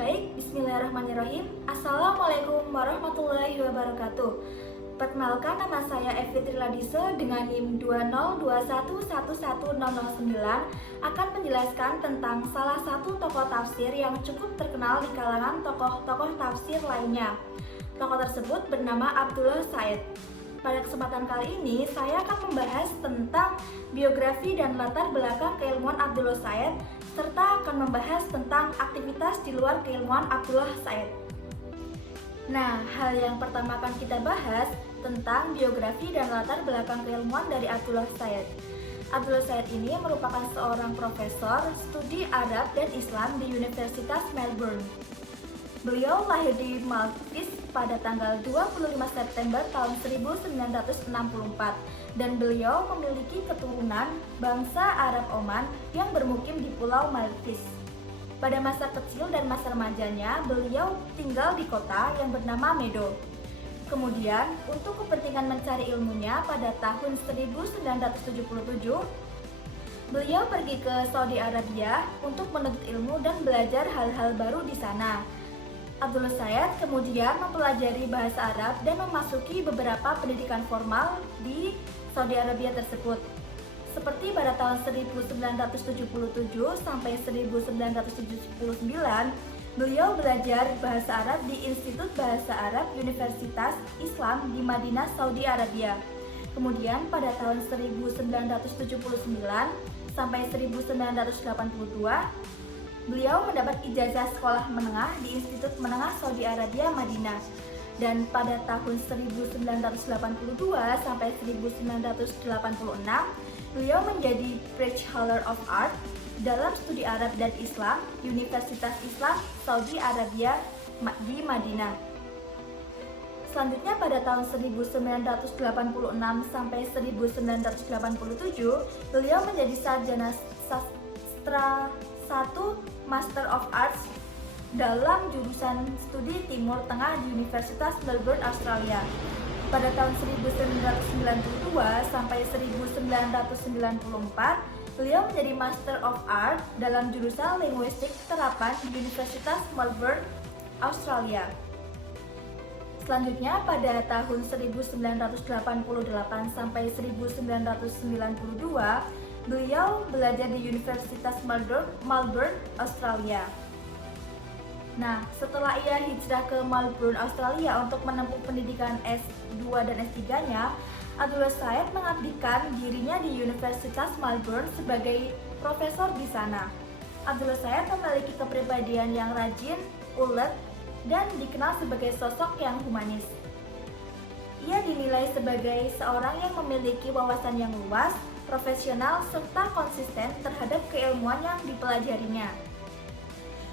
Baik, bismillahirrahmanirrahim. Assalamualaikum warahmatullahi wabarakatuh. Perkenalkan, nama saya Evitri Ladise dengan NIM 202111009 akan menjelaskan tentang salah satu tokoh tafsir yang cukup terkenal di kalangan tokoh-tokoh tafsir lainnya. Tokoh tersebut bernama Abdullah Said. Pada kesempatan kali ini, saya akan membahas tentang biografi dan latar belakang keilmuan Abdullah Said, serta akan membahas tentang aktivitas di luar keilmuan Abdullah Said. Nah, hal yang pertama akan kita bahas tentang biografi dan latar belakang keilmuan dari Abdullah Said. Abdullah Said ini merupakan seorang profesor studi Arab dan Islam di Universitas Melbourne. Beliau lahir di Maldives pada tanggal 25 September tahun 1964 dan beliau memiliki keturunan bangsa Arab Oman yang bermukim di Pulau Maldives. Pada masa kecil dan masa remajanya, beliau tinggal di kota yang bernama Medo. Kemudian, untuk kepentingan mencari ilmunya pada tahun 1977, beliau pergi ke Saudi Arabia untuk menuntut ilmu dan belajar hal-hal baru di sana. Abdullah Said kemudian mempelajari bahasa Arab dan memasuki beberapa pendidikan formal di Saudi Arabia tersebut. Seperti pada tahun 1977 sampai 1979, beliau belajar bahasa Arab di Institut Bahasa Arab Universitas Islam di Madinah, Saudi Arabia. Kemudian pada tahun 1979 sampai 1982, beliau mendapat ijazah sekolah menengah di Institut Menengah Saudi Arabia Madinah. Dan pada tahun 1982 sampai 1986, beliau menjadi Bachelor of Art dalam studi Arab dan Islam Universitas Islam Saudi Arabia di Madinah. Selanjutnya pada tahun 1986 sampai 1987, beliau menjadi sarjana sastra 1 Master of Arts dalam jurusan studi Timur Tengah di Universitas Melbourne, Australia. Pada tahun 1992 sampai 1994, beliau menjadi Master of Art dalam jurusan Linguistik Terapan di Universitas Melbourne, Australia. Selanjutnya pada tahun 1988 sampai 1992, beliau belajar di Universitas Melbourne, Australia. Nah, setelah ia hijrah ke Melbourne, Australia untuk menempuh pendidikan S2 dan S3-nya, Abdullah Said mengabdikan dirinya di Universitas Melbourne sebagai profesor di sana. Abdullah Said memiliki kepribadian yang rajin, ulet, dan dikenal sebagai sosok yang humanis. Ia dinilai sebagai seorang yang memiliki wawasan yang luas, profesional, serta konsisten terhadap keilmuan yang dipelajarinya.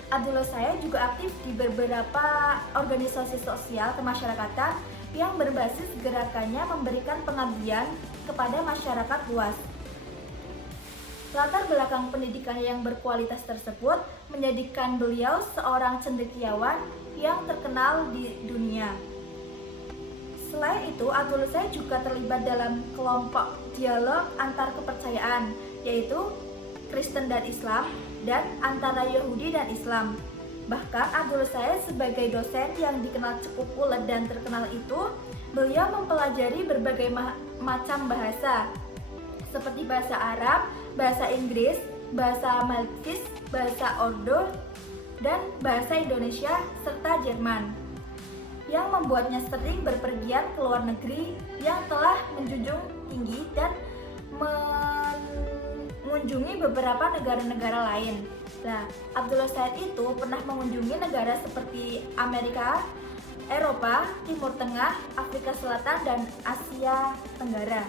Abdullah Said juga aktif di beberapa organisasi sosial kemasyarakatan yang berbasis gerakannya memberikan pengabdian kepada masyarakat luas. Latar belakang pendidikan yang berkualitas tersebut menjadikan beliau seorang cendekiawan yang terkenal di dunia. Selain itu, Abdullah Said juga terlibat dalam kelompok dialog antar kepercayaan, yaitu Kristen dan Islam, dan antara Yahudi dan Islam. Bahkan Abdullah Said sebagai dosen yang dikenal cukup ulet dan terkenal itu, beliau mempelajari berbagai macam bahasa, seperti bahasa Arab, bahasa Inggris, bahasa Maltese, bahasa Urdu, dan bahasa Indonesia, serta Jerman, yang membuatnya sering berpergian ke luar negeri yang telah menjunjung tinggi dan mengunjungi beberapa negara-negara lain. Nah, Abdullah Said itu pernah mengunjungi negara seperti Amerika, Eropa, Timur Tengah, Afrika Selatan, dan Asia Tenggara.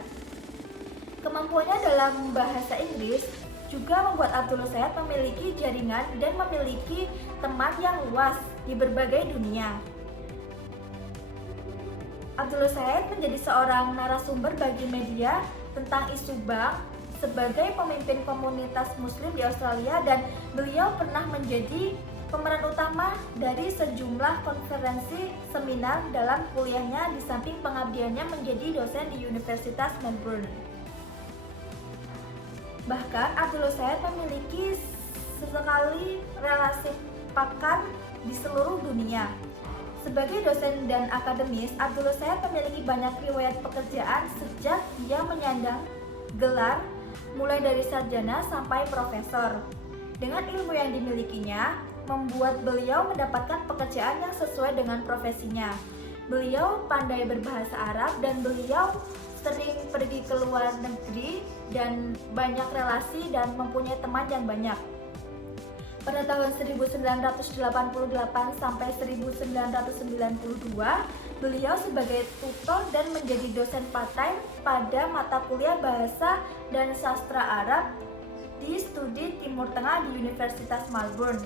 Kemampuannya dalam bahasa Inggris juga membuat Abdullah Said memiliki jaringan dan memiliki teman yang luas di berbagai dunia. Abdullah Said menjadi seorang narasumber bagi media tentang isu bank sebagai pemimpin komunitas muslim di Australia, dan beliau pernah menjadi pemeran utama dari sejumlah konferensi seminar dalam kuliahnya di samping pengabdiannya menjadi dosen di Universitas Melbourne. Bahkan Abdullah Said memiliki sesekali relasi diserupakan di seluruh dunia. Sebagai dosen dan akademis, Abdullah Sayed memiliki banyak riwayat pekerjaan sejak dia menyandang gelar mulai dari sarjana sampai profesor. Dengan ilmu yang dimilikinya, membuat beliau mendapatkan pekerjaan yang sesuai dengan profesinya. Beliau pandai berbahasa Arab dan beliau sering pergi ke luar negeri dan banyak relasi dan mempunyai teman yang banyak. Pada tahun 1988 sampai 1992, beliau sebagai tutor dan menjadi dosen part-time pada mata kuliah Bahasa dan Sastra Arab di Studi Timur Tengah di Universitas Melbourne.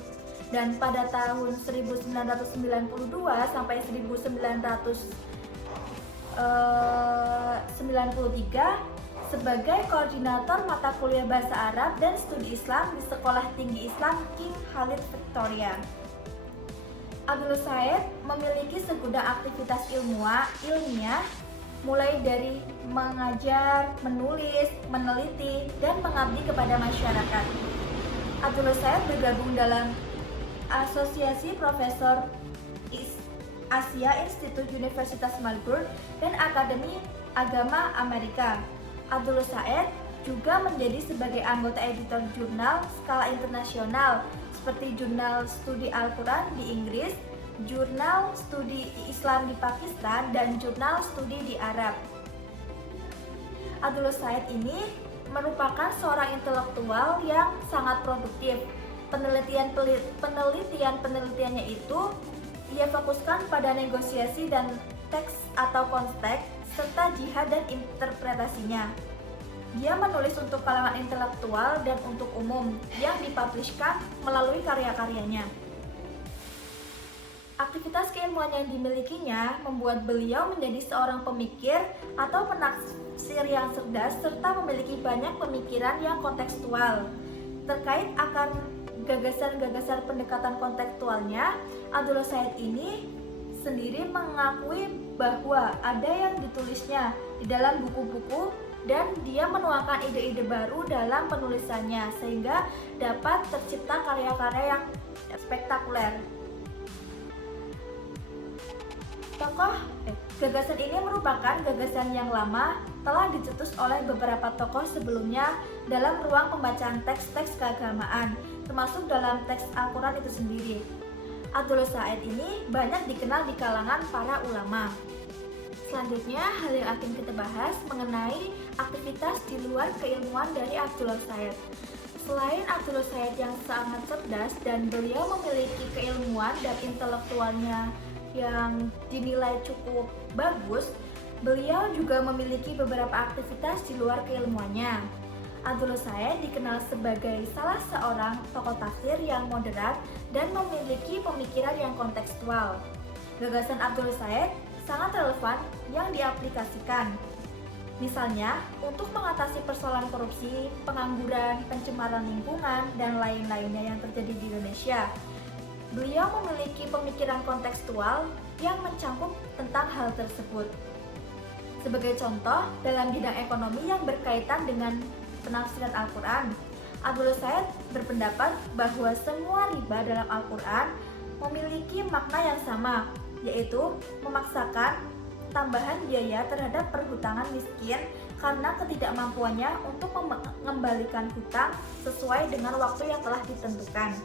Dan pada tahun 1992 sampai 1993 sebagai koordinator mata kuliah Bahasa Arab dan Studi Islam di Sekolah Tinggi Islam King Khalid Victoria. Abdullah Sayed memiliki segudang aktivitas ilmiah mulai dari mengajar, menulis, meneliti, dan mengabdi kepada masyarakat. Abdullah Sayed bergabung dalam Asosiasi Profesor Asia Institute Universitas Melbourne dan Akademi Agama Amerika. Abdullah Sayed juga menjadi sebagai anggota editor jurnal skala internasional seperti Jurnal Studi Al-Quran di Inggris, Jurnal Studi Islam di Pakistan, dan Jurnal Studi di Arab. Abdullah Sayed ini merupakan seorang intelektual yang sangat produktif. Penelitiannya itu ia fokuskan pada negosiasi dan teks atau konteks serta jihad dan interpretasinya. Dia menulis untuk kalangan intelektual dan untuk umum yang dipublishkan melalui karya-karyanya. Aktivitas keilmuan yang dimilikinya membuat beliau menjadi seorang pemikir atau penaksir yang cerdas serta memiliki banyak pemikiran yang kontekstual. Terkait akan gagasan-gagasan pendekatan kontekstualnya, Abdullah Sayed ini sendiri mengakui bahwa ada yang ditulisnya di dalam buku-buku dan dia menuangkan ide-ide baru dalam penulisannya sehingga dapat tercipta karya-karya yang spektakuler. Gagasan ini merupakan gagasan yang lama telah dicetus oleh beberapa tokoh sebelumnya dalam ruang pembacaan teks-teks keagamaan, termasuk dalam teks Al-Quran itu sendiri. Abdullah Sayed ini banyak dikenal di kalangan para ulama. Selanjutnya, hal yang akan kita bahas mengenai aktivitas di luar keilmuan dari Abdullah Sayed. Selain Abdullah Sayed yang sangat cerdas dan beliau memiliki keilmuan dan intelektualnya yang dinilai cukup bagus, beliau juga memiliki beberapa aktivitas di luar keilmuannya. Abdullah Sayed dikenal sebagai salah seorang tokoh tafsir yang moderat dan memiliki pemikiran yang kontekstual. Gagasan Abdullah Sayed sangat relevan yang diaplikasikan. Misalnya, untuk mengatasi persoalan korupsi, pengangguran, pencemaran lingkungan, dan lain-lainnya yang terjadi di Indonesia. Beliau memiliki pemikiran kontekstual yang mencangkup tentang hal tersebut. Sebagai contoh, dalam bidang ekonomi yang berkaitan dengan penafsiran Al-Quran, Abdullah Sayed berpendapat bahwa semua riba dalam Al-Quran memiliki makna yang sama, yaitu memaksakan tambahan biaya terhadap perhutangan miskin karena ketidakmampuannya untuk mengembalikan hutang sesuai dengan waktu yang telah ditentukan.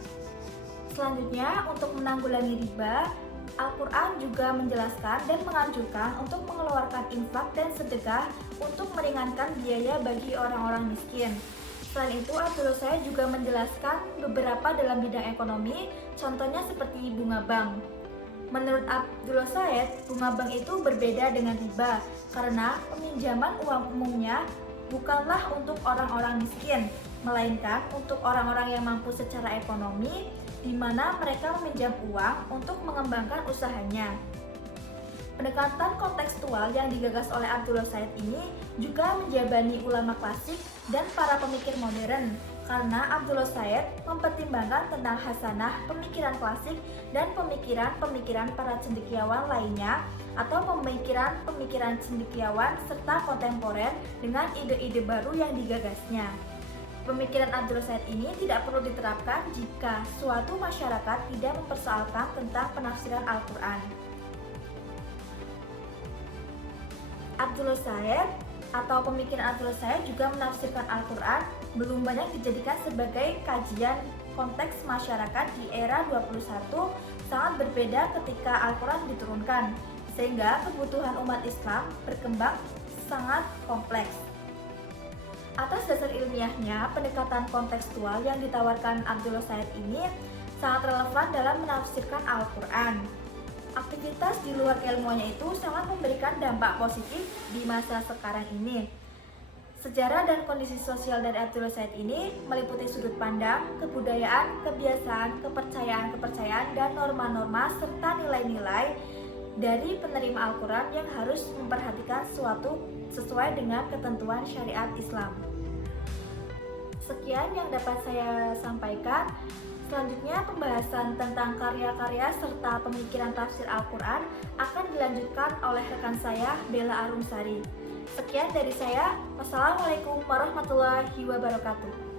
Selanjutnya, untuk menanggulangi riba, Al-Quran juga menjelaskan dan menganjurkan untuk mengeluarkan infak dan sedekah untuk meringankan biaya bagi orang-orang miskin. Selain itu, Abdullah Sayed juga menjelaskan beberapa dalam bidang ekonomi, contohnya seperti bunga bank. Menurut Abdullah Sayed, bunga bank itu berbeda dengan riba karena peminjaman uang umumnya bukanlah untuk orang-orang miskin, melainkan untuk orang-orang yang mampu secara ekonomi, di mana mereka meminjam uang untuk mengembangkan usahanya. Pendekatan kontekstual yang digagas oleh Abdullah Sayed ini juga menjabani ulama klasik dan para pemikir modern, karena Abdullah Sayed mempertimbangkan tentang hasanah pemikiran klasik dan pemikiran-pemikiran para cendekiawan lainnya atau pemikiran-pemikiran cendekiawan serta kontemporer dengan ide-ide baru yang digagasnya. Pemikiran Abdul Said ini tidak perlu diterapkan jika suatu masyarakat tidak mempersoalkan tentang penafsiran Al-Quran. Abdul Said atau pemikiran Abdul Said juga menafsirkan Al-Quran belum banyak dijadikan sebagai kajian konteks masyarakat di era 21, sangat berbeda ketika Al-Quran diturunkan, sehingga kebutuhan umat Islam berkembang sangat kompleks. Atas dasar ilmiahnya, pendekatan kontekstual yang ditawarkan Abdul Said ini sangat relevan dalam menafsirkan Al-Quran. Aktivitas di luar keilmuannya itu sangat memberikan dampak positif di masa sekarang ini. Sejarah dan kondisi sosial dari Abdul Said ini meliputi sudut pandang, kebudayaan, kebiasaan, kepercayaan, dan norma-norma serta nilai-nilai dari penerima Al-Quran yang harus memperhatikan suatu sesuai dengan ketentuan syariat Islam. Sekian yang dapat saya sampaikan. Selanjutnya, pembahasan tentang karya-karya serta pemikiran tafsir Al-Quran akan dilanjutkan oleh rekan saya, Bella Arumsari. Sekian dari saya. Wassalamualaikum warahmatullahi wabarakatuh.